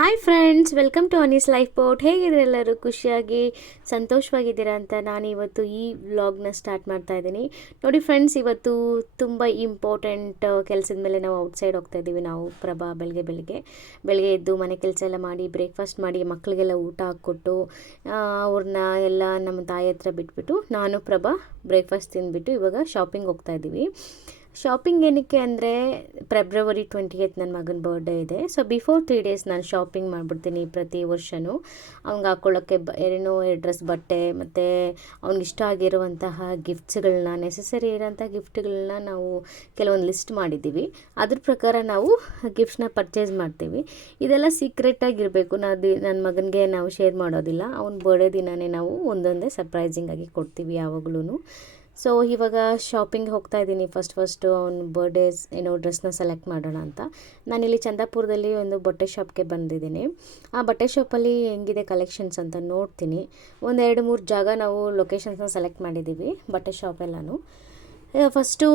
Hi friends, welcome to Anees life boat. ಹೇಗಿದ್ರೆ ಎಲ್ಲರೂ ಖುಷಿಯಾಗಿ ಸಂತೋಷವಾಗಿದ್ದೀರಾ ಅಂತ ನಾನು ಇವತ್ತು ಈ ವ್ಲಾಗ್ನ ಸ್ಟಾರ್ಟ್ ಮಾಡ್ತಾ ಇದ್ದೀನಿ. ನೋಡಿ ಫ್ರೆಂಡ್ಸ್, ಇವತ್ತು ತುಂಬ ಇಂಪಾರ್ಟೆಂಟ್ ಕೆಲಸದ ಮೇಲೆ ನಾವು ಔಟ್ಸೈಡ್ ಹೋಗ್ತಾ ಇದ್ದೀವಿ. ನಾವು ಪ್ರಭಾ ಬೆಳಗ್ಗೆ ಎದ್ದು ಮನೆ ಕೆಲಸ ಎಲ್ಲ ಮಾಡಿ ಬ್ರೇಕ್ಫಾಸ್ಟ್ ಮಾಡಿ ಮಕ್ಕಳಿಗೆಲ್ಲ ಊಟ ಹಾಕ್ಕೊಟ್ಟು ಅವ್ರನ್ನ ಎಲ್ಲ ನಮ್ಮ ತಾಯಿ ಹತ್ರ ಬಿಟ್ಬಿಟ್ಟು ನಾನು ಪ್ರಭಾ ಬ್ರೇಕ್ಫಾಸ್ಟ್ ತಿಂದುಬಿಟ್ಟು ಇವಾಗ ಶಾಪಿಂಗ್ ಹೋಗ್ತಾ ಇದ್ದೀವಿ. ಶಾಪಿಂಗ್ ಏನಕ್ಕೆ ಅಂದರೆ ಫೆಬ್ರವರಿ 28 ನನ್ನ ಮಗನ ಬರ್ಡೇ ಇದೆ. ಸೊ ಬಿಫೋರ್ 3 ಡೇಸ್ ನಾನು ಶಾಪಿಂಗ್ ಮಾಡಿಬಿಡ್ತೀನಿ ಪ್ರತಿ ವರ್ಷವೂ. ಅವ್ನಿಗೆ ಹಾಕ್ಕೊಳ್ಳೋಕ್ಕೆ ಏನೋ ಡ್ರೆಸ್, ಬಟ್ಟೆ ಮತ್ತು ಅವ್ನಿಗಿಷ್ಟ ಆಗಿರುವಂತಹ ಗಿಫ್ಟ್ಸ್ಗಳನ್ನ, ನೆಸೆಸರಿ ಇರೋಂಥ ಗಿಫ್ಟ್ಗಳನ್ನ ನಾವು ಕೆಲವೊಂದು ಲಿಸ್ಟ್ ಮಾಡಿದ್ದೀವಿ. ಅದ್ರ ಪ್ರಕಾರ ನಾವು ಗಿಫ್ಟ್ಸ್ನ ಪರ್ಚೇಸ್ ಮಾಡ್ತೀವಿ. ಇದೆಲ್ಲ ಸೀಕ್ರೆಟಾಗಿರಬೇಕು. ನನ್ನ ಮಗನಿಗೆ ನಾವು ಶೇರ್ ಮಾಡೋದಿಲ್ಲ. ಅವ್ನ ಬರ್ಡೇ ದಿನವೇ ನಾವು ಒಂದೊಂದೇ ಸರ್ಪ್ರೈಸಿಂಗಾಗಿ ಕೊಡ್ತೀವಿ ಯಾವಾಗಲೂ. ಸೊ ಇವಾಗ ಶಾಪಿಂಗ್ ಹೋಗ್ತಾ ಇದ್ದೀನಿ. ಫಸ್ಟು ಅವ್ನ ಬರ್ಡೇಸ್ ಡ್ರೆಸ್ನ ಸೆಲೆಕ್ಟ್ ಮಾಡೋಣ ಅಂತ ನಾನಿಲ್ಲಿ ಚಂದಾಪುರದಲ್ಲಿ ಒಂದು ಬಟ್ಟೆ ಶಾಪ್ಗೆ ಬಂದಿದ್ದೀನಿ. ಆ ಬಟ್ಟೆ ಶಾಪಲ್ಲಿ ಹೆಂಗಿದೆ ಕಲೆಕ್ಷನ್ಸ್ ಅಂತ ನೋಡ್ತೀನಿ. 1-2-3 ಜಾಗ ನಾವು ಲೊಕೇಶನ್ಸ್ನ ಸೆಲೆಕ್ಟ್ ಮಾಡಿದ್ದೀವಿ ಬಟ್ಟೆ ಶಾಪೆಲ್ಲನೂ. ಫಸ್ಟು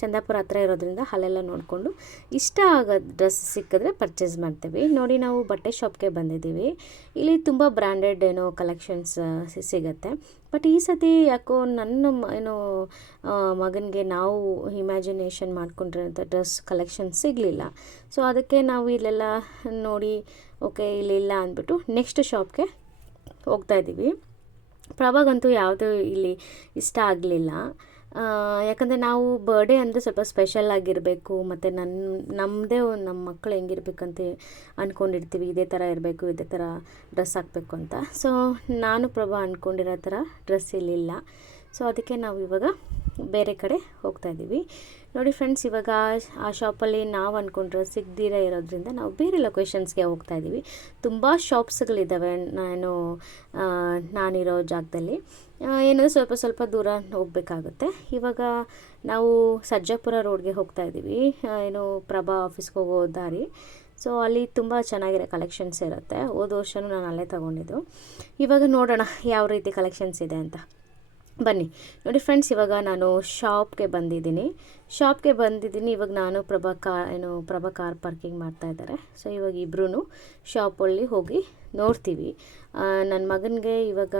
ಚಂದಾಪುರ ಹತ್ರ ಇರೋದ್ರಿಂದ ಅಲ್ಲೆಲ್ಲ ನೋಡಿಕೊಂಡು ಇಷ್ಟ ಆಗೋ ಡ್ರೆಸ್ ಸಿಕ್ಕಿದ್ರೆ ಪರ್ಚೇಸ್ ಮಾಡ್ತೀವಿ. ನೋಡಿ, ನಾವು ಬಟ್ಟೆ ಶಾಪ್ಗೆ ಬಂದಿದ್ದೀವಿ. ಇಲ್ಲಿ ತುಂಬ ಬ್ರ್ಯಾಂಡೆಡ್ ಕಲೆಕ್ಷನ್ಸ್ ಸಿಗುತ್ತೆ. ಬಟ್ ಈ ಸತಿ ಯಾಕೋ ನನ್ನ ಮಗನಿಗೆ ನಾವು ಇಮ್ಯಾಜಿನೇಷನ್ ಮಾಡ್ಕೊಂಡಿರೋಂಥ ಡ್ರೆಸ್ ಕಲೆಕ್ಷನ್ ಸಿಗಲಿಲ್ಲ. ಸೊ ಅದಕ್ಕೆ ನಾವು ಇಲ್ಲೆಲ್ಲ ನೋಡಿ ಓಕೆ ಇಲ್ಲಿಲ್ಲ ಅಂದ್ಬಿಟ್ಟು ನೆಕ್ಸ್ಟ್ ಶಾಪ್ಗೆ ಹೋಗ್ತಾಯಿದ್ದೀವಿ. ಪ್ರಭಾಗಂತೂ ಯಾವುದೂ ಇಲ್ಲಿ ಇಷ್ಟ ಆಗಲಿಲ್ಲ. ಯಾಕಂದರೆ ನಾವು ಬರ್ಡೇ ಅಂದರೆ ಸ್ವಲ್ಪ ಸ್ಪೆಷಲ್ ಆಗಿರಬೇಕು, ಮತ್ತು ನಮ್ಮ ಮಕ್ಕಳು ಹೆಂಗಿರ್ಬೇಕಂತ ಅಂದ್ಕೊಂಡಿರ್ತೀವಿ. ಇದೇ ಥರ ಇರಬೇಕು, ಇದೇ ಥರ ಡ್ರೆಸ್ ಹಾಕಬೇಕು ಅಂತ. ಸೊ ನಾನು ಪ್ರಭಾ ಅಂದ್ಕೊಂಡಿರೋ ಥರ ಡ್ರೆಸ್ ಇಲ್ಲಿಲ್ಲ. ಸೊ ಅದಕ್ಕೆ ನಾವು ಇವಾಗ ಬೇರೆ ಕಡೆ ಹೋಗ್ತಾಯಿದ್ದೀವಿ. ನೋಡಿ ಫ್ರೆಂಡ್ಸ್, ಇವಾಗ ಆ ಶಾಪಲ್ಲಿ ನಾವು ಅಂದ್ಕೊಂಡ್ರೆ ಸಿಗದಿರ ಇರೋದ್ರಿಂದ ನಾವು ಬೇರೆ ಲೊಕೇಶನ್ಸ್ಗೆ ಹೋಗ್ತಾಯಿದ್ದೀವಿ. ತುಂಬ ಶಾಪ್ಸ್ಗಳಿದ್ದಾವೆ ನಾನಿರೋ ಜಾಗದಲ್ಲಿ. ಏನಂದರೆ ಸ್ವಲ್ಪ ದೂರ ಹೋಗಬೇಕಾಗುತ್ತೆ. ಇವಾಗ ನಾವು ಸರ್ಜಾಪುರ ರೋಡ್ಗೆ ಹೋಗ್ತಾಯಿದ್ದೀವಿ. ಪ್ರಭಾ ಆಫೀಸ್ಗೆ ಹೋಗೋ ದಾರಿ. ಸೊ ಅಲ್ಲಿ ತುಂಬ ಚೆನ್ನಾಗಿರೋ ಕಲೆಕ್ಷನ್ಸ್ ಇರುತ್ತೆ. ಹೋದ ವರ್ಷವೂ ನಾನು ಅಲ್ಲೇ ತೊಗೊಂಡಿದ್ದು. ಇವಾಗ ನೋಡೋಣ ಯಾವ ರೀತಿ ಕಲೆಕ್ಷನ್ಸ್ ಇದೆ ಅಂತ. ಬನ್ನಿ. ನೋಡಿ ಫ್ರೆಂಡ್ಸ್, ಇವಾಗ ನಾನು ಶಾಪ್ಗೆ ಬಂದಿದ್ದೀನಿ. ಇವಾಗ ನಾನು ಪ್ರಭಾ ಕಾರ್ ಪಾರ್ಕಿಂಗ್ ಮಾಡ್ತಾಯಿದ್ದಾರೆ. ಸೊ ಇವಾಗ ಇಬ್ಬರೂ ಶಾಪಲ್ಲಿ ಹೋಗಿ ನೋಡ್ತೀವಿ. ನನ್ನ ಮಗನಿಗೆ ಇವಾಗ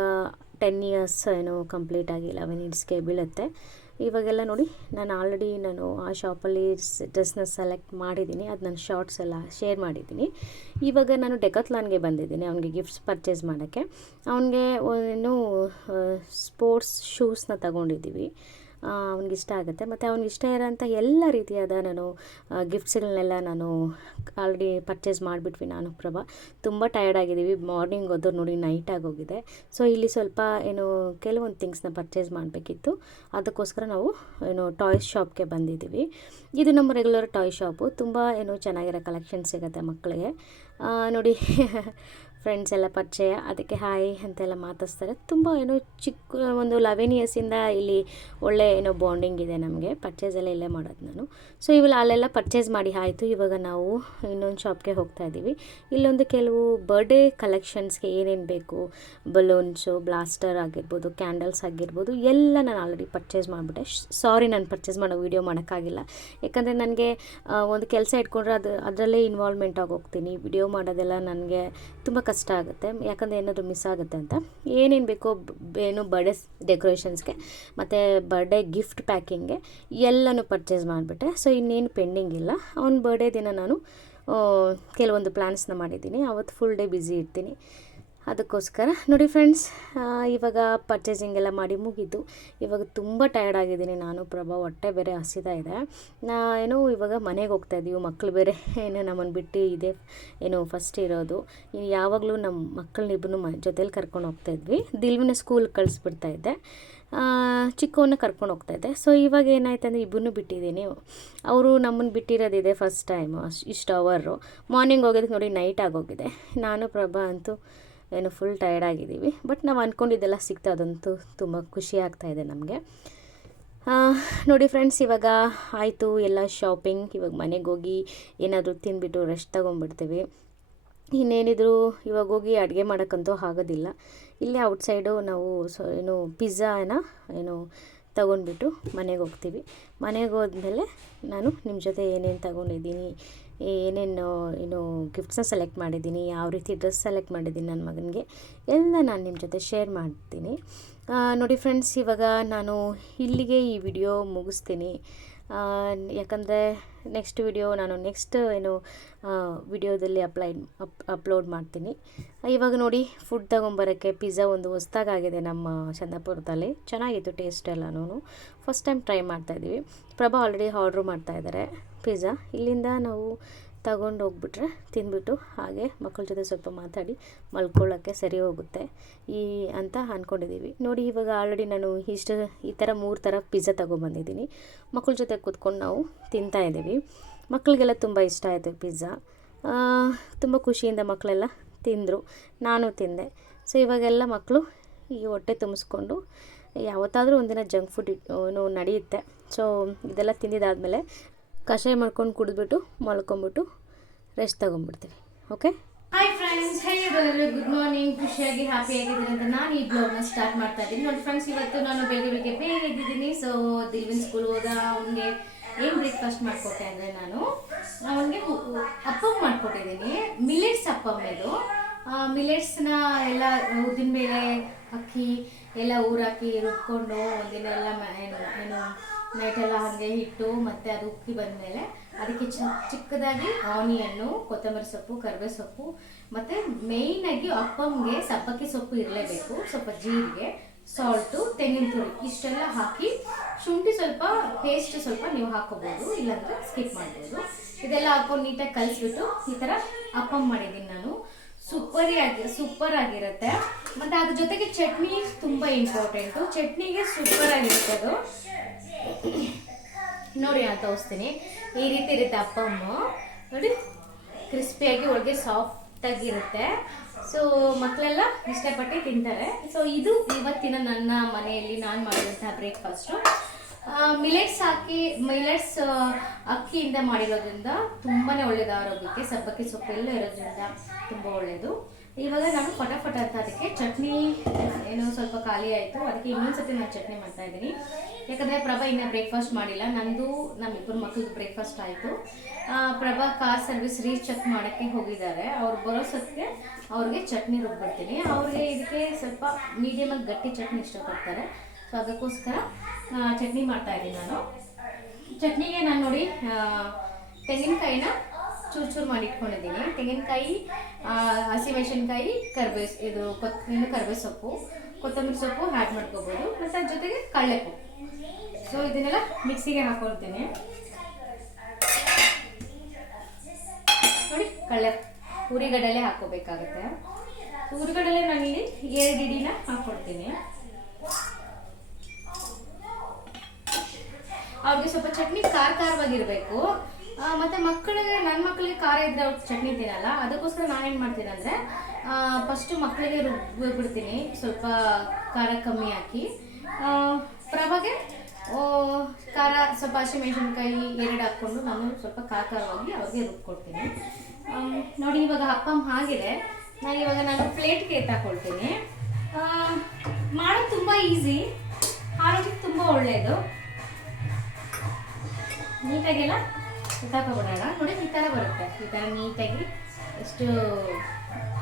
10 ಇಯರ್ಸ್ ಕಂಪ್ಲೀಟ್ ಆಗಿ 11 ಇಯರ್ಸ್ಗೆ ಬೀಳುತ್ತೆ. ಇವಾಗೆಲ್ಲ ನೋಡಿ, ನಾನು ಆ ಶಾಪಲ್ಲಿ ಡ್ರೆಸ್ನ ಸೆಲೆಕ್ಟ್ ಮಾಡಿದ್ದೀನಿ. ಅದು ನನ್ನ ಶಾರ್ಟ್ಸ್ ಎಲ್ಲ ಶೇರ್ ಮಾಡಿದ್ದೀನಿ. ಇವಾಗ ನಾನು ಡೆಕಾಥ್ಲಾನ್ಗೆ ಬಂದಿದ್ದೀನಿ ಅವನಿಗೆ ಗಿಫ್ಟ್ಸ್ ಪರ್ಚೇಸ್ ಮಾಡೋಕ್ಕೆ. ಅವನಿಗೆ ಸ್ಪೋರ್ಟ್ಸ್ ಶೂಸ್ನ ತಗೊಂಡಿದ್ದೀವಿ. ಅವ್ನಿಗಿಷ್ಟ ಆಗುತ್ತೆ. ಮತ್ತು ಅವ್ನಿಗಿಷ್ಟ ಇರೋಂಥ ಎಲ್ಲ ರೀತಿಯಾದ ಗಿಫ್ಟ್ಸ್ಗಳನ್ನೆಲ್ಲ ನಾನು ಆಲ್ರೆಡಿ ಪರ್ಚೇಸ್ ಮಾಡಿಬಿಟ್ವಿ. ನಾನು ಪ್ರಭಾ ತುಂಬ ಟಯರ್ಡ್ ಆಗಿದ್ದೀವಿ. ಮಾರ್ನಿಂಗ್ ಹೋದವ್ರು ನೋಡಿ ನೈಟ್ ಆಗೋಗಿದೆ. ಸೊ ಇಲ್ಲಿ ಸ್ವಲ್ಪ ಕೆಲವೊಂದು ಥಿಂಗ್ಸ್ನ ಪರ್ಚೇಸ್ ಮಾಡಬೇಕಿತ್ತು. ಅದಕ್ಕೋಸ್ಕರ ನಾವು ಟಾಯ್ಸ್ ಶಾಪ್ಗೆ ಬಂದಿದ್ದೀವಿ. ಇದು ನಮ್ಮ ರೆಗ್ಯುಲರ್ ಟಾಯ್ ಶಾಪು. ತುಂಬ ಚೆನ್ನಾಗಿರೋ ಕಲೆಕ್ಷನ್ ಸಿಗುತ್ತೆ ಮಕ್ಕಳಿಗೆ. ನೋಡಿ ಫ್ರೆಂಡ್ಸ್ ಎಲ್ಲ ಪರಿಚಯ, ಅದಕ್ಕೆ ಹಾಯ್ ಅಂತೆಲ್ಲ ಮಾತಾಡ್ತಾರೆ. ತುಂಬ ಚಿಕ್ಕ ಒಂದು 11 ಇಯರ್ಸಿಂದ ಇಲ್ಲಿ ಒಳ್ಳೆ ಬಾಂಡಿಂಗ್ ಇದೆ ನಮಗೆ. ಪರ್ಚೇಸ್ ಎಲ್ಲ ಇಲ್ಲೇ ಮಾಡೋದು ನಾನು. ಸೊ ಇವೆಲ್ಲ ಅಲ್ಲೆಲ್ಲ ಪರ್ಚೇಸ್ ಮಾಡಿ ಆಯಿತು. ಇವಾಗ ನಾವು ಇನ್ನೊಂದು ಶಾಪ್ಗೆ ಹೋಗ್ತಾ ಇದ್ದೀವಿ. ಇಲ್ಲೊಂದು ಕೆಲವು ಬರ್ಡೇ ಕಲೆಕ್ಷನ್ಸ್ಗೆ ಏನೇನು ಬೇಕು, ಬಲೂನ್ಸು, ಬ್ಲಾಸ್ಟರ್ ಆಗಿರ್ಬೋದು, ಕ್ಯಾಂಡಲ್ಸ್ ಆಗಿರ್ಬೋದು, ಎಲ್ಲ ನಾನು ಆಲ್ರೆಡಿ ಪರ್ಚೇಸ್ ಮಾಡಿಬಿಟ್ಟೆ. ಸಾರಿ, ನಾನು ಪರ್ಚೇಸ್ ಮಾಡೋ ವೀಡಿಯೋ ಮಾಡೋಕ್ಕಾಗಿಲ್ಲ. ಯಾಕಂದರೆ ನನಗೆ ಒಂದು ಕೆಲಸ ಇಟ್ಕೊಂಡ್ರೆ ಅದರಲ್ಲೇ ಇನ್ವಾಲ್ವ್ಮೆಂಟ್ ಆಗೋಗ್ತೀನಿ. ವಿಡಿಯೋ ಮಾಡೋದೆಲ್ಲ ನನಗೆ ತುಂಬ ಕಷ್ಟ ಆಗುತ್ತೆ. ಯಾಕಂದರೆ ಏನಾದರೂ ಮಿಸ್ ಆಗುತ್ತೆ ಅಂತ. ಏನೇನು ಬೇಕೋ ಬರ್ಡೇ ಡೆಕೋರೇಷನ್ಸ್ಗೆ ಮತ್ತು ಬರ್ಡೇ ಗಿಫ್ಟ್ ಪ್ಯಾಕಿಂಗ್ಗೆ ಎಲ್ಲನೂ ಪರ್ಚೇಸ್ ಮಾಡಿಬಿಟ್ಟೆ. ಸೊ ಇನ್ನೇನು ಪೆಂಡಿಂಗ್ ಇಲ್ಲ. ಅವನ ಬರ್ಡೇ ದಿನ ನಾನು ಕೆಲವೊಂದು ಪ್ಲ್ಯಾನ್ಸ್ನ ಮಾಡಿದ್ದೀನಿ. ಅವತ್ತು ಫುಲ್ ಡೇ ಬ್ಯುಸಿ ಇರ್ತೀನಿ. ಅದಕ್ಕೋಸ್ಕರ ನೋಡಿ ಫ್ರೆಂಡ್ಸ್, ಇವಾಗ ಪರ್ಚೇಸಿಂಗ್ ಎಲ್ಲ ಮಾಡಿ ಮುಗೀತು. ಇವಾಗ ತುಂಬ ಟಯರ್ಡ್ ಆಗಿದ್ದೀನಿ ನಾನು. ಪ್ರಭಾ ಹೊಟ್ಟೆ ಬೇರೆ ಹಸಿತಾ ಇದೆ. ಇವಾಗ ಮನೆಗೆ ಹೋಗ್ತಾಯಿದ್ದೀವಿ. ಮಕ್ಕಳು ಬೇರೆ ನಮ್ಮನ್ನು ಬಿಟ್ಟು ಇದೆ ಫಸ್ಟ್ ಇರೋದು. ಯಾವಾಗಲೂ ನಮ್ಮ ಮಕ್ಕಳನ್ನಿಬ್ಬರು ಜೊತೇಲಿ ಕರ್ಕೊಂಡು ಹೋಗ್ತಾಯಿದ್ವಿ. ದಿಲ್ವಿನ ಸ್ಕೂಲ್ಗೆ ಕಳಿಸ್ಬಿಡ್ತಾಯಿದ್ದೆ, ಚಿಕ್ಕವನ್ನ ಕರ್ಕೊಂಡು ಹೋಗ್ತಾಯಿದ್ದೆ. ಸೊ ಇವಾಗ ಏನಾಯ್ತು ಅಂದರೆ ಇಬ್ಬರನ್ನೂ ಬಿಟ್ಟಿದ್ದೀನಿ. ಅವರು ನಮ್ಮನ್ನು ಬಿಟ್ಟಿರೋದಿದೆ ಫಸ್ಟ್ ಟೈಮು. ಇಷ್ಟು ಅವರು ಮಾರ್ನಿಂಗ್ ಹೋಗೋದಕ್ಕೆ ನೋಡಿ ನೈಟ್ ಆಗೋಗಿದೆ. ನಾನು ಪ್ರಭಾ ಅಂತೂ ಫುಲ್ ಟಯರ್ಡ್ ಆಗಿದ್ದೀವಿ. ಬಟ್ ನಾವು ಅಂದ್ಕೊಂಡಿದ್ದೆಲ್ಲ ಸಿಗ್ತಾ, ಅದಂತೂ ತುಂಬ ಖುಷಿ ಆಗ್ತಾಯಿದೆ ನಮಗೆ. ನೋಡಿ ಫ್ರೆಂಡ್ಸ್, ಇವಾಗ ಆಯಿತು ಎಲ್ಲ ಶಾಪಿಂಗ್. ಇವಾಗ ಮನೆಗೆ ಹೋಗಿ ಏನಾದರೂ ತಿಂದುಬಿಟ್ಟು ರೆಸ್ಟ್ ತೊಗೊಂಡ್ಬಿಡ್ತೀವಿ. ಇನ್ನೇನಿದ್ರು ಇವಾಗ ಹೋಗಿ ಅಡುಗೆ ಮಾಡೋಕ್ಕಂತೂ ಆಗೋದಿಲ್ಲ. ಇಲ್ಲೇ ಔಟ್ಸೈಡು ನಾವು ಪಿಜ್ಜಾನ ತೊಗೊಂಡ್ಬಿಟ್ಟು ಮನೆಗೆ ಹೋಗ್ತೀವಿ. ಮನೆಗೆ ಹೋದ್ಮೇಲೆ ನಾನು ನಿಮ್ಮ ಜೊತೆ ಏನೇನು ತೊಗೊಂಡಿದ್ದೀನಿ ಏನೇನು ಗಿಫ್ಟ್ಸ್ನ ಸೆಲೆಕ್ಟ್ ಮಾಡಿದ್ದೀನಿ, ಯಾವ ರೀತಿ ಡ್ರೆಸ್ ಸೆಲೆಕ್ಟ್ ಮಾಡಿದ್ದೀನಿ ನನ್ನ ಮಗನಿಗೆ ಎಲ್ಲ ನಾನು ನಿಮ್ಮ ಜೊತೆ ಶೇರ್ ಮಾಡ್ತೀನಿ. ನೋಡಿ ಫ್ರೆಂಡ್ಸ್, ಇವಾಗ ನಾನು ಇಲ್ಲಿಗೆ ಈ ವಿಡಿಯೋ ಮುಗಿಸ್ತೀನಿ. ಯಾಕಂದರೆ ನೆಕ್ಸ್ಟ್ ವಿಡಿಯೋ ನಾನು ವಿಡಿಯೋದಲ್ಲಿ ಅಪ್ಲೋಡ್ ಮಾಡ್ತೀನಿ. ಇವಾಗ ನೋಡಿ, ಫುಡ್ ತೊಗೊಂಬರೋಕ್ಕೆ ಪಿಜ್ಜಾ ಒಂದು ಹೊಸ್ದಾಗಿದೆ ನಮ್ಮ ಚಂದಾಪುರದಲ್ಲಿ. ಚೆನ್ನಾಗಿತ್ತು ಟೇಸ್ಟ್ ಎಲ್ಲನೂ. ಫಸ್ಟ್ ಟೈಮ್ ಟ್ರೈ ಮಾಡ್ತಾಯಿದ್ದೀವಿ. ಪ್ರಭಾ ಆಲ್ರೆಡಿ ಆರ್ಡ್ರ್ ಮಾಡ್ತಾಯಿದ್ದಾರೆ ಪಿಜ್ಜಾ. ಇಲ್ಲಿಂದ ನಾವು ತಗೊಂಡು ಹೋಗ್ಬಿಟ್ರೆ ತಿಂದ್ಬಿಟ್ಟು ಹಾಗೆ ಮಕ್ಕಳ ಜೊತೆ ಸ್ವಲ್ಪ ಮಾತಾಡಿ ಮಲ್ಕೊಳ್ಳೋಕ್ಕೆ ಸರಿ ಹೋಗುತ್ತೆ ಅಂತ ಅಂದ್ಕೊಂಡಿದ್ದೀವಿ. ನೋಡಿ, ಇವಾಗ ಆಲ್ರೆಡಿ ನಾನು ಈ ಥರ 3 ಥರ ಪಿಜ್ಜಾ ತೊಗೊಂಬಂದಿದ್ದೀನಿ. ಮಕ್ಕಳ ಜೊತೆ ಕೂತ್ಕೊಂಡು ನಾವು ತಿಂತಾಯಿದ್ದೀವಿ. ಮಕ್ಕಳಿಗೆಲ್ಲ ತುಂಬ ಇಷ್ಟ ಆಯಿತು ಪಿಜ್ಜಾ. ತುಂಬ ಖುಷಿಯಿಂದ ಮಕ್ಕಳೆಲ್ಲ ತಿಂದರು, ನಾನು ತಿಂದೆ. ಸೊ ಇವಾಗೆಲ್ಲ ಮಕ್ಕಳು ಈ ಹೊಟ್ಟೆ ತುಂಬಿಸ್ಕೊಂಡು ಯಾವತ್ತಾದರೂ ಒಂದಿನ ಜಂಕ್ ಫುಡ್ ನಡೆಯುತ್ತೆ. ಸೊ ಇದೆಲ್ಲ ತಿಂದಿದ್ದಾದಮೇಲೆ ಕಷಾಯ ಮಾಡ್ಕೊಂಡು ಕುಡಿದ್ಬಿಟ್ಟು ಮಲ್ಕೊಂಬಿಟ್ಟು ರೆಸ್ಟ್ ತೊಗೊಂಡ್ಬಿಡ್ತೀವಿ. ಓಕೆ, ಹಾಯ್ ಫ್ರೆಂಡ್ಸ್, ಹೇಗಿದ್ದಾರೆ? Good morning. ಖುಷಿಯಾಗಿ ಹ್ಯಾಪಿಯಾಗಿದ್ದೀನಿ ಅಂತ ನಾನು ಈ ಬ್ಲಾಗ್ನ ಸ್ಟಾರ್ಟ್ ಮಾಡ್ತಾ ಇದ್ದೀನಿ. ನೋಡಿ ಫ್ರೆಂಡ್ಸ್, ಇವತ್ತು ನಾನು ಬೇಗ ಎದ್ದಿದ್ದೀನಿ. ಸೊ ದಿಲ್ವಿನ್ ಸ್ಕೂಲ್ ಹೋದ. ಅವನಿಗೆ ಏನು ಬ್ರೇಕ್ಫಾಸ್ಟ್ ಮಾಡಿಕೊಟ್ಟೆ ಅಂದರೆ ನಾನು ಅವನಿಗೆ ಅಪ್ಪಮ್ ಮಾಡಿಕೊಟ್ಟಿದ್ದೀನಿ. ಮಿಲೆಟ್ಸ್ ಅಪ್ಪಮ್ ಇದು. ಮಿಲೆಟ್ಸ್ನ ಎಲ್ಲ ಉದ್ದಿನಬೇಳೆ, ಅಕ್ಕಿ ಎಲ್ಲ ಊರಾಕಿ ರುಬ್ಕೊಂಡು ಒಂದಿನ ಎಲ್ಲ ನೈಟೆಲ್ಲ ಹಾಗೆ ಇಟ್ಟು ಮತ್ತು ಅದು ಉಕ್ಕಿ ಬಂದಮೇಲೆ ಅದಕ್ಕೆ ಚಿಕ್ಕದಾಗಿ ಆನಿಯನ್ನು, ಕೊತ್ತಂಬರಿ ಸೊಪ್ಪು, ಕರಿಬೇವು ಸೊಪ್ಪು ಮತ್ತು ಮೇಯ್ನಾಗಿ ಅಪ್ಪಂಗೆ ಸಬ್ಬಕ್ಕಿ ಸೊಪ್ಪು ಇರಲೇಬೇಕು, ಸ್ವಲ್ಪ ಜೀರಿಗೆ, ಸಾಲ್ಟು, ತೆಂಗಿನ ತುರಿ ಇಷ್ಟೆಲ್ಲ ಹಾಕಿ, ಶುಂಠಿ ಸ್ವಲ್ಪ ಪೇಸ್ಟ್ ಸ್ವಲ್ಪ ನೀವು ಹಾಕೋಬೋದು, ಇಲ್ಲಾಂದರೆ ಸ್ಕಿಪ್ ಮಾಡ್ಬೋದು. ಇದೆಲ್ಲ ಹಾಕೊಂಡು ನೀಟಾಗಿ ಕಲಿಸ್ಬಿಟ್ಟು ಈ ಥರ ಅಪ್ಪಮ್ ಮಾಡಿದ್ದೀನಿ ನಾನು. ಸೂಪರ್ ಆಗಿರುತ್ತೆ. ಮತ್ತು ಅದ್ರ ಜೊತೆಗೆ ಚಟ್ನಿ ತುಂಬ ಇಂಪಾರ್ಟೆಂಟು. ಚಟ್ನಿಗೆ ಸೂಪರ್ ಆಗಿರುತ್ತೆ ಅದು. ನೋಡಿ, ನಾನು ತೋರಿಸ್ತೀನಿ. ಈ ರೀತಿ ಇರುತ್ತೆ ಅಪ್ಪಮ್ಮು. ನೋಡಿ, ಕ್ರಿಸ್ಪಿಯಾಗಿ ಒಳಗೆ ಸಾಫ್ಟಾಗಿರುತ್ತೆ. ಸೊ ಮಕ್ಕಳೆಲ್ಲ ಇಷ್ಟಪಟ್ಟು ತಿಂತಾರೆ. ಸೊ ಇದು ಇವತ್ತಿನ ನನ್ನ ಮನೆಯಲ್ಲಿ ನಾನು ಮಾಡಿದಂತಹ ಬ್ರೇಕ್ಫಾಸ್ಟು. ಮಿಲೆಟ್ಸ್ ಅಕ್ಕಿಯಿಂದ ಮಾಡಿರೋದ್ರಿಂದ ತುಂಬಾ ಒಳ್ಳೆಯದು ಆರೋಗ್ಯಕ್ಕೆ. ಸಬ್ಬಕ್ಕಿ ಸೊಪ್ಪು ಎಲ್ಲ ಇರೋದ್ರಿಂದ ತುಂಬ ಒಳ್ಳೆಯದು. ಇವಾಗ ನಾನು ಫಟಾಫಟ್ ಅಂತ ಅದಕ್ಕೆ ಚಟ್ನಿ ಸ್ವಲ್ಪ ಖಾಲಿ ಆಯಿತು, ಅದಕ್ಕೆ ಇನ್ನೊಂದ್ಸತಿ ನಾನು ಚಟ್ನಿ ಮಾಡ್ತಾ ಇದ್ದೀನಿ. ಯಾಕಂದರೆ ಪ್ರಭಾ ಇನ್ನೂ ಬ್ರೇಕ್ಫಾಸ್ಟ್ ಮಾಡಿಲ್ಲ. ನಮ್ಮಿಬ್ಬರು ಮಕ್ಕಳಿಗೆ ಬ್ರೇಕ್ಫಾಸ್ಟ್ ಆಯಿತು. ಪ್ರಭಾ ಕಾರ್ ಸರ್ವಿಸ್ ರೀಚೆಕ್ ಮಾಡೋಕ್ಕೆ ಹೋಗಿದ್ದಾರೆ. ಅವ್ರು ಬರೋ ಸತ್ತಿಗೆ ಅವ್ರಿಗೆ ಚಟ್ನಿ ರುಬ್ಬಿಡ್ತೀನಿ. ಅವ್ರಿಗೆ ಇದಕ್ಕೆ ಸ್ವಲ್ಪ ಮೀಡಿಯಮಾಗಿ ಗಟ್ಟಿ ಚಟ್ನಿ ಇಷ್ಟಪಡ್ತಾರೆ. ಸೊ ಅದಕ್ಕೋಸ್ಕರ ಚಟ್ನಿ ಮಾಡ್ತಾ ಇದ್ದೀನಿ ನಾನು. ಚಟ್ನಿಗೆ ನಾನು ನೋಡಿ ತೆಂಗಿನಕಾಯಿನ ಚೂರು ಮಾಡಿ ಇಟ್ಕೊಂಡಿದ್ದೀನಿ. ತೆಂಗಿನಕಾಯಿ, ಹಸಿಮೆಣಸಿನ್ಕಾಯಿ, ಕರಿಬೇವು ಸೊಪ್ಪು, ಕೊತ್ತಂಬರಿ ಸೊಪ್ಪು ಆ್ಯಡ್ ಮಾಡ್ಕೋಬೋದು. ಮತ್ತು ಅದ್ರ ಜೊತೆಗೆ ಕಡಲೆಪು. ಸೊ ಇದನ್ನೆಲ್ಲ ಮಿಕ್ಸಿಗೆ ಹಾಕೊಳ್ತೀನಿ. ನೋಡಿ, ಹುರಿಗಡಲೆ ಹಾಕೋಬೇಕಾಗುತ್ತೆ. ಹುರಿಗಡಲೆ ನಾನಿಲ್ಲಿ 2 ಇಡಿನ ಹಾಕ್ಕೊಡ್ತೀನಿ. ಅವ್ರಿಗೆ ಸ್ವಲ್ಪ ಚಟ್ನಿ ಖಾರವಾಗಿರಬೇಕು. ಮತ್ತು ನನ್ನ ಮಕ್ಕಳಿಗೆ ಖಾರ ಇದ್ದರೆ ಅವ್ರು ಚಟ್ನಿ ತಿನ್ನಲ್ಲ. ಅದಕ್ಕೋಸ್ಕರ ನಾನೇನು ಮಾಡ್ತೀನಿ ಅಂದರೆ ಫಸ್ಟು ಮಕ್ಕಳಿಗೆ ರುಬ್ಬಿಬಿಡ್ತೀನಿ, ಸ್ವಲ್ಪ ಖಾರ ಕಮ್ಮಿ ಹಾಕಿ. ಪ್ರಭಾಗೆ ಖಾರ ಸ್ವಲ್ಪ ಹಸಿಮೆಣಸಿನ್ಕಾಯಿ 2 ಹಾಕ್ಕೊಂಡು ನಾನು ಸ್ವಲ್ಪ ಖಾರವಾಗಿ ಅವ್ರಿಗೆ ರುಬ್ಕೊಡ್ತೀನಿ. ನೋಡಿ, ಇವಾಗ ಅಪ್ಪಮ್ ಆಗಿದೆ. ನಾನು ಪ್ಲೇಟ್ಗೆ ಎತ್ತಾಕೊಳ್ತೀನಿ. ಮಾಡೋದು ತುಂಬ ಈಸಿ, ಆರೋಗ್ಯಕ್ಕೆ ತುಂಬ ಒಳ್ಳೆಯದು. ನೀಟಾಗೆಲ್ಲ ಎತ್ತಾಕೊಬಿಡೋಣ. ನೋಡಿ, ಈ ಥರ ಬರುತ್ತೆ. ಈ ಥರ ನೀಟಾಗಿ ಎಷ್ಟು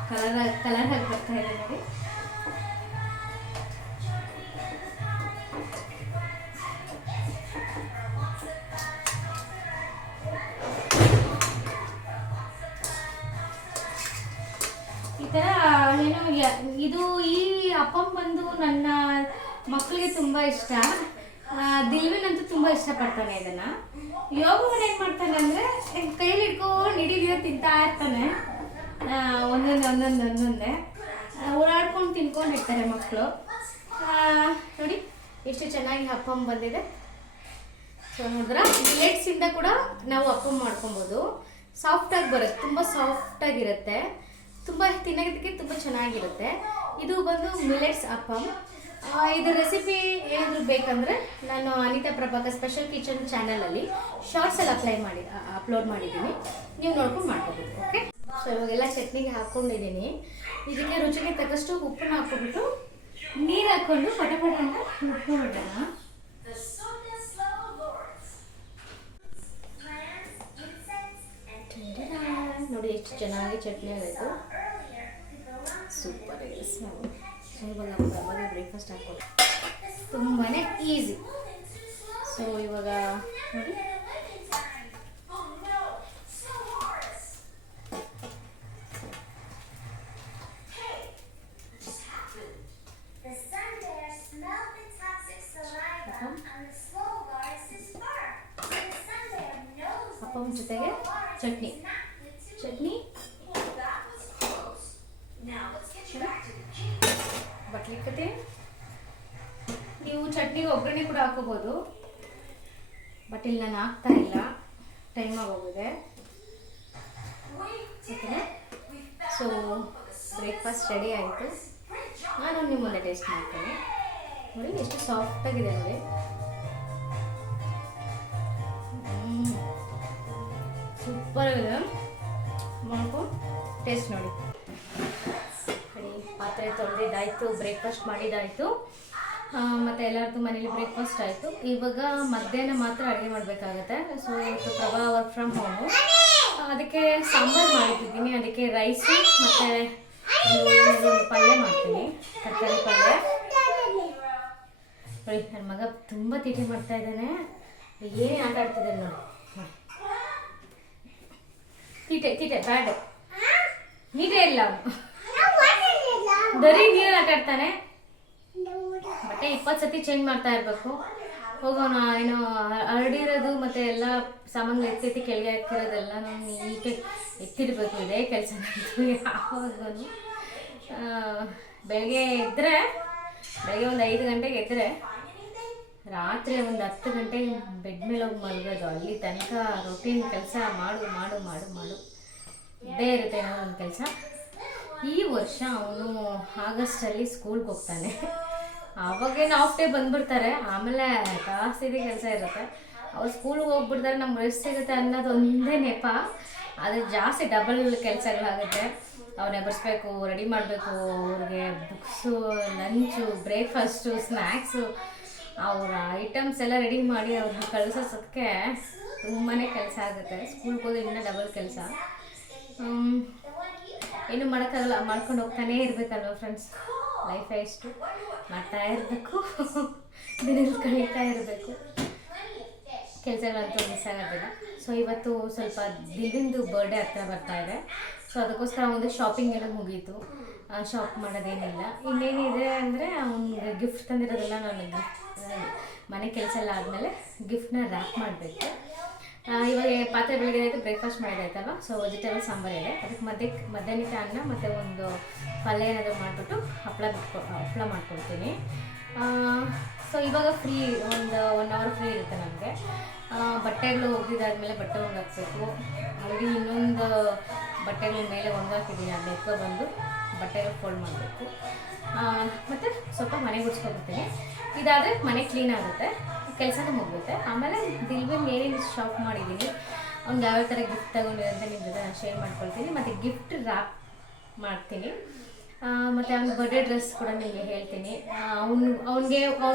ಕಲರ್ ಆಗಿ ಬರ್ತಾ ಇದೆ ನೋಡಿ. ಈ ಥರ ಈ ಅಪ್ಪಮ್ ಬಂದು ನನ್ನ ಮಕ್ಕಳಿಗೆ ತುಂಬ ಇಷ್ಟ. ದಿಲ್ವಿನ್ ಅಂತೂ ತುಂಬ ಇಷ್ಟಪಡ್ತಾನೆ ಇದನ್ನ. ಯೋಗವನ್ನ ಏನು ಮಾಡ್ತಾನೆ ಅಂದರೆ ಕೈಯಲ್ಲಿ ಇಟ್ಕೊಂಡು ಇಡೀ ದಿನ ತಿಂತಾ ಇರ್ತಾನೆ. ಒಂದೊಂದೇ ಓಡಾಡ್ಕೊಂಡು ತಿನ್ಕೊಂಡು ಇರ್ತಾರೆ ಮಕ್ಕಳು. ನೋಡಿ ಎಷ್ಟು ಚೆನ್ನಾಗಿ ಅಪ್ಪಮ್ ಬಂದಿದೆ. ಸೊ ನೋಡಿದ್ರೆ ಮಿಲೆಟ್ಸಿಂದ ಕೂಡ ನಾವು ಅಪ್ಪಮ್ ಮಾಡ್ಕೊಬೋದು. ಸಾಫ್ಟಾಗಿ ಬರುತ್ತೆ, ತುಂಬ ಸಾಫ್ಟಾಗಿರುತ್ತೆ, ತುಂಬ ತಿನ್ನೋದಕ್ಕೆ ತುಂಬ ಚೆನ್ನಾಗಿರುತ್ತೆ. ಇದು ಬಂದು ಮಿಲೆಟ್ಸ್ ಅಪ್ಪಮ್. ಇದರ ರೆಸಿಪಿ ಏನಾದರೂ ಬೇಕಂದರೆ ನಾನು ಅನಿತಾ ಪ್ರಭಾಕರ್ ಸ್ಪೆಷಲ್ ಕಿಚನ್ ಚಾನಲಲ್ಲಿ ಶಾರ್ಟ್ಸಲ್ಲಿ ಅಪ್ಲೋಡ್ ಮಾಡಿದ್ದೀನಿ, ನೀವು ನೋಡ್ಕೊಂಡು ಮಾಡ್ಕೋಬೋದು. ಓಕೆ, ಸೊ ಇವಾಗೆಲ್ಲ ಚಟ್ನಿಗೆ ಹಾಕ್ಕೊಂಡಿದ್ದೀನಿ. ಇದಕ್ಕೆ ರುಚಿಗೆ ತಕ್ಕಷ್ಟು ಉಪ್ಪನ್ನ ಹಾಕ್ಕೊಬಿಟ್ಟು ನೀರು ಹಾಕ್ಕೊಂಡು ಪಟಪಟ ಅಂತ ರುಬ್ಕೊಂಡ್ಬಿಡೋಣ. ಎಷ್ಟು ಚೆನ್ನಾಗಿ ಚಟ್ನಿ ಆಗೋಯ್ತು, ಸೂಪರ್ ಆಗಿದೆ ಸ್ಮೆಲ್. ಸೊ ಇವಾಗ ಅವಾಗ ಬ್ರೇಕ್ಫಾಸ್ಟ್ ಹಾಕ್ಕೊಂಡು ತುಂಬಾ ಈಸಿ. ಸೊ ಇವಾಗ ನೋಡಿ ಅಪ್ಪನ ಜೊತೆಗೆ ಚಟ್ನಿ ಬಟ್ಲಿಕತೆ. ನೀವು ಚಟ್ನಿಗೆ ಒಗ್ಗರಣೆ ಕೂಡ ಹಾಕೋಬೋದು, ಬಟ್ ಇಲ್ಲಿ ನಾನು ಹಾಕ್ತಾ ಇಲ್ಲ, ಟೈಮ್ ಆಗೋಗಿದೆ. ಓಕೆನಾ? ಸೊ ಬ್ರೇಕ್ಫಾಸ್ಟ್ ರೆಡಿ ಆಯಿತು. ನಾನು ನಿಮ್ಮ ಮುಂದೆ ಟೇಸ್ಟ್ ಮಾಡ್ತೀನಿ. ನೋಡಿ ಎಷ್ಟು ಸಾಫ್ಟಾಗಿದೆ ನೋಡಿ. ಸೂಪರ್ ಆಗಿದೆ. ಮಾಡ್ಕೊಂಡು ಟೇಸ್ಟ್ ನೋಡಿ. ಪಾತ್ರೆ ತೊಳೆದಿದ್ದಾಯಿತು, ಬ್ರೇಕ್ಫಾಸ್ಟ್ ಮಾಡಿದ್ದಾಯಿತು, ಮತ್ತು ಎಲ್ಲರದ್ದು ಮನೇಲಿ ಬ್ರೇಕ್ಫಾಸ್ಟ್ ಆಯಿತು. ಇವಾಗ ಮಧ್ಯಾಹ್ನ ಮಾತ್ರ ಅಡುಗೆ ಮಾಡಬೇಕಾಗತ್ತೆ. ಸೊ ಇವತ್ತು ಪ್ರಭಾ ವರ್ಕ್ ಫ್ರಮ್ ಹೋಮು, ಅದಕ್ಕೆ ಸಾಂಬಾರು ಮಾಡಿಟ್ಟಿದ್ದೀನಿ. ಅದಕ್ಕೆ ರೈಸು ಮತ್ತು ಒಂದು ಪಲ್ಯ ಮಾಡ್ತೀನಿ, ತರಕಾರಿ ಪಲ್ಯ. ನೋಡಿ ನನ್ನ ಮಗ ತುಂಬ ತೀಟೆ ಮಾಡ್ತಾ ಇದ್ದಾನೆ, ಏನೇ ಆಟ ಆಡ್ತಿದ್ದಾನೆ ನೋಡಿ. ತೀಟೆ ಬ್ಯಾಡ್, ನೀಟೇ ಇಲ್ಲ ಅವನು, ಬರೀ ನೀರು ಆಟ ಆಡ್ತಾನೆ. ಬಟ್ಟೆ 20 ಸತಿ ಚೇಂಜ್ ಮಾಡ್ತಾ ಇರಬೇಕು. ಹೋಗೋಣ ಏನೋ ಹರಡಿರೋದು ಮತ್ತು ಎಲ್ಲ ಸಾಮಾನು ಎತ್ತಿ ಕೆಳಗೆ ಹಾಕಿರೋದೆಲ್ಲ ನಾನು ನೀಟಾಗಿ ಎತ್ತಿಡಬೇಕು. ಇದೇ ಕೆಲಸ ಯಾವಾಗೂ. ಬೆಳಗ್ಗೆ ಒಂದು 5 ಗಂಟೆಗೆ ಎದ್ದರೆ ರಾತ್ರಿ ಒಂದು 10 ಗಂಟೆಗೆ ಬೆಡ್ ಮೇಲೆ ಹೋಗಿ ಮಲಗೋದು. ಅಲ್ಲಿ ತನಕ ರೊಟೀನ್ ಕೆಲಸ ಮಾಡು ಇದೇ ಇರುತ್ತೆ ಏನೋ ಒಂದು ಕೆಲಸ. ಈ ವರ್ಷ ಅವನು ಆಗಸ್ಟಲ್ಲಿ ಸ್ಕೂಲ್ಗೆ ಹೋಗ್ತಾನೆ. ಆವಾಗೇನು ಆಫ್ ಡೇ ಬಂದುಬಿಡ್ತಾರೆ, ಆಮೇಲೆ ಜಾಸ್ತಿ ಕೆಲಸ ಇರುತ್ತೆ. ಅವ್ರು ಸ್ಕೂಲ್ಗೆ ಹೋಗ್ಬಿಡ್ತಾರೆ, ನಮ್ಗೆ ರೆಸ್ಟ್ ಸಿಗುತ್ತೆ ಅನ್ನೋದು ಒಂದೇ ನೆಪ. ಆದರೆ ಜಾಸ್ತಿ ಡಬಲ್ ಕೆಲಸಗಳಾಗುತ್ತೆ. ಅವ್ರು ಎಬರಿಸ್ಬೇಕು, ರೆಡಿ ಮಾಡಬೇಕು, ಅವ್ರಿಗೆ ಬುಕ್ಸು, ಲಂಚು, ಬ್ರೇಕ್ಫಾಸ್ಟು, ಸ್ನ್ಯಾಕ್ಸು, ಅವರ ಐಟಮ್ಸ್ ಎಲ್ಲ ರೆಡಿ ಮಾಡಿ ಅವ್ರನ್ನ ಕಳಿಸೋದಕ್ಕೆ ತುಂಬಾ ಕೆಲಸ ಆಗುತ್ತೆ. ಸ್ಕೂಲ್ಗೆ ಹೋದ್ರೆ ಇನ್ನೂ ಡಬಲ್ ಕೆಲಸ. ಏನು ಮಾಡೋಕ್ಕಾಗಲ್ಲ, ಮಾಡ್ಕೊಂಡು ಹೋಗ್ತಾನೇ ಇರಬೇಕಲ್ವ ಫ್ರೆಂಡ್ಸ್. ಲೈಫ್ ಎಷ್ಟು ಮಾಡ್ತಾ ಇರಬೇಕು, ದಿನದಲ್ಲಿ ಕಳೀತಾ ಇರಬೇಕು, ಕೆಲಸಗಳಂತೂ ಮಿಸ್ ಆಗೋದಿಲ್ಲ. ಸೊ ಇವತ್ತು ಸ್ವಲ್ಪ ದಿಲ್ವಿಂದು ಬರ್ಡೇ ಹತ್ರ ಬರ್ತಾ ಇದೆ. ಸೊ ಅದಕ್ಕೋಸ್ಕರ ಒಂದು ಶಾಪಿಂಗ್ ಎಲ್ಲ ಮುಗೀತು. ಶಾಪ್ ಮಾಡೋದೇನಿಲ್ಲ. ಇನ್ನೇನಿದೆ ಅಂದರೆ ಅವ್ನಿಗೆ ಗಿಫ್ಟ್ ತಂದಿರೋದೆಲ್ಲ ನಾನು ಮನೆ ಕೆಲಸ ಎಲ್ಲ ಆದಮೇಲೆ ಗಿಫ್ಟ್ನ ರ್ಯಾಪ್ ಮಾಡಬೇಕು. ಇವಾಗ ಪಾತ್ರೆ ಬೆಳಗ್ಗೆ ಆಯಿತು, ಬ್ರೇಕ್ಫಾಸ್ಟ್ ಮಾಡಿದಾಯ್ತಲ್ವ. ಸೊ ವೆಜಿಟೇಬಲ್ ಸಾಂಬಾರು ಇದೆ, ಅದಕ್ಕೆ ಮಧ್ಯಾಹ್ನಕ್ಕೆ ಅನ್ನ ಮತ್ತು ಒಂದು ಪಲ್ಯ ಏನಾದರೂ ಮಾಡಿಬಿಟ್ಟು ಹಪ್ಪಳ ಮಾಡ್ಕೊಳ್ತೀನಿ. ಸೊ ಇವಾಗ ಫ್ರೀ ಒಂದು 1 ಅವರ್ ಫ್ರೀ ಇರುತ್ತೆ ನನಗೆ. ಬಟ್ಟೆಗಳು ಒಗೆದಾದ್ಮೇಲೆ ಬಟ್ಟೆ ಒಣಗಾಕಬೇಕು. ಆಲ್ರೆಡಿ ಇನ್ನೊಂದು ಬಟ್ಟೆಗಳ ಮೇಲೆ ಒಣಗಾಕಿದ್ದೀನಿ, ಅದನ್ನ ಎತ್ಕೊಬಂದು ಬಟ್ಟೆಗಳು ಫೋಲ್ಡ್ ಮಾಡಬೇಕು. ಮತ್ತು ಸ್ವಲ್ಪ ಮನೆ ಗುಡಿಸ್ಕೊಬಿಡ್ತೀನಿ. ಇದಾದರೆ ಮನೆ ಕ್ಲೀನ್ ಆಗುತ್ತೆ, ಕೆಲಸನೂ ಮುಗಿಯುತ್ತೆ. ಆಮೇಲೆ ದಿಲ್ವಿನ್ ಏನೇನು ಶಾಪ್ ಮಾಡಿದ್ದೀನಿ, ಅವ್ನಿಗೆ ಯಾವ್ಯಾವ ಥರ ಗಿಫ್ಟ್ ತೊಗೊಂಡಿರೋಂತ ನಿಮ್ಮ ಜೊತೆ ನಾನು ಶೇರ್ ಮಾಡ್ಕೊಳ್ತೀನಿ. ಮತ್ತು ಗಿಫ್ಟ್ ರ್ಯಾಪ್ ಮಾಡ್ತೀನಿ. ಮತ್ತು ಅವ್ನಿಗೆ ಬರ್ಡೇ ಡ್ರೆಸ್ ಕೂಡ ನಿಮಗೆ ಹೇಳ್ತೀನಿ. ಅವನು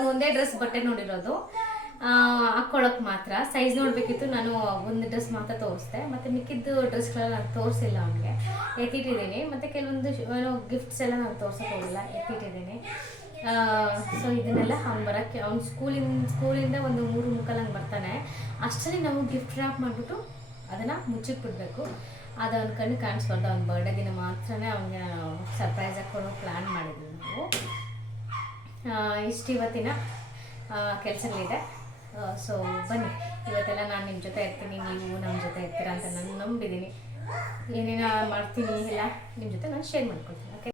ಒಂದೇ ಡ್ರೆಸ್ ಬಟ್ಟೆ ನೋಡಿರೋದು, ಹಾಕ್ಕೊಳ್ಳೋಕೆ ಮಾತ್ರ ಸೈಜ್ ನೋಡಬೇಕಿತ್ತು. ನಾನು ಒಂದು ಡ್ರೆಸ್ ಮಾತ್ರ ತೋರಿಸ್ದೆ, ಮತ್ತು ಮಿಕ್ಕಿದ್ದು ಡ್ರೆಸ್ಗಳೆಲ್ಲ ನಾನು ತೋರಿಸಿಲ್ಲ, ಅವನಿಗೆ ಎತ್ತಿಟ್ಟಿದ್ದೀನಿ. ಮತ್ತು ಕೆಲವೊಂದು ಏನೋ ಗಿಫ್ಟ್ಸ್ ಎಲ್ಲ ನಾನು ತೋರ್ಸೋಕೆ ಹೋಗಿಲ್ಲ, ಎತ್ತಿಟ್ಟಿದ್ದೀನಿ. ಸೊ ಇದನ್ನೆಲ್ಲ ಅವ್ನು ಸ್ಕೂಲಿಂದ ಒಂದು 3:45 ಹಂಗೆ ಬರ್ತಾನೆ. ಅಷ್ಟರಲ್ಲಿ ನಾವು ಗಿಫ್ಟ್ ರ್ಯಾಪ್ ಮಾಡಿಬಿಟ್ಟು ಅದನ್ನು ಮುಚ್ಚಿಟ್ಬಿಡ್ಬೇಕು. ಅದು ಅವ್ನ ಕಣ್ಣು ಕಾಣಿಸ್ಬಾರ್ದು. ಅವ್ನ ಬರ್ಡೇ ದಿನ ಮಾತ್ರ ಅವ್ನಿಗೆ ಸರ್ಪ್ರೈಸ್ ಹಾಕ್ಕೊಂಡು ಪ್ಲ್ಯಾನ್ ಮಾಡಿದ್ವಿ ನಾವು. ಇಷ್ಟು ಇವತ್ತಿನ ಕೆಲಸಗಳಿದೆ. ಸೊ ಬನ್ನಿ, ಇವತ್ತೆಲ್ಲ ನಾನು ನಿಮ್ಮ ಜೊತೆ ಇರ್ತೀನಿ, ನೀವು ನಮ್ಮ ಜೊತೆ ಇರ್ತೀರಾ ಅಂತ ನಾನು ನಂಬಿದ್ದೀನಿ. ಏನೇನು ಮಾಡ್ತೀನಿ ಎಲ್ಲ ನಿಮ್ಮ ಜೊತೆ ನಾನು ಶೇರ್ ಮಾಡ್ಕೊಳ್ತೀನಿ. ಓಕೆ.